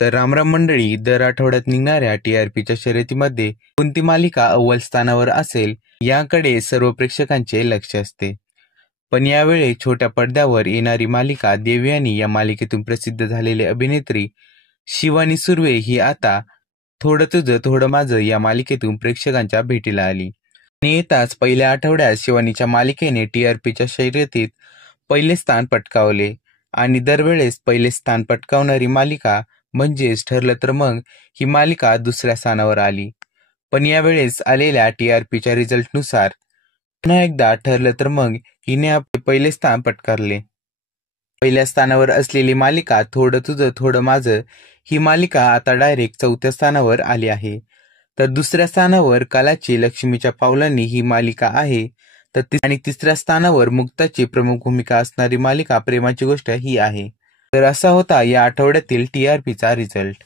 तर रामराम मंडळी, दर आठवड्यात निघणाऱ्या टीआरपीच्या शर्यतीमध्ये कोणती मालिका अव्वल स्थानावर असेल याकडे सर्व प्रेक्षकांचे लक्ष असते. पण यावेळी छोट्या पडद्यावर येणारी मालिका देवयानी या मालिकेतून प्रसिद्ध झालेली अभिनेत्री शिवानी सुर्वे ही आता थोडं तुझं थोडं माझं या मालिकेतून प्रेक्षकांच्या भेटीला आली. आणि येताच पहिल्या आठवड्यात शिवानीच्या मालिकेने टीआरपीच्या शर्यतीत पहिले स्थान पटकावले आणि दरवेळेस पहिले स्थान पटकावणारी मालिका म्हणजेच ठरलं तर मग ही मालिका दुसऱ्या स्थानावर आली. पण यावेळेस आलेल्या टीआरपीच्या रिझल्टनुसार पुन्हा एकदा ठरलं तर मग हिने आपले पहिले स्थान पटकारले. पहिल्या स्थानावर असलेली मालिका थोडं तुझं थोडं माझं ही मालिका आता डायरेक्ट चौथ्या स्थानावर आली आहे. तर दुसऱ्या स्थानावर कालाची लक्ष्मीच्या पावलांनी ही मालिका आहे. आणि तिसऱ्या स्थानावर मुक्ताची प्रमुख भूमिका असणारी मालिका प्रेमाची गोष्ट ही आहे. तर असा होता या आठवड्यातील टीआरपीचा रिझल्ट.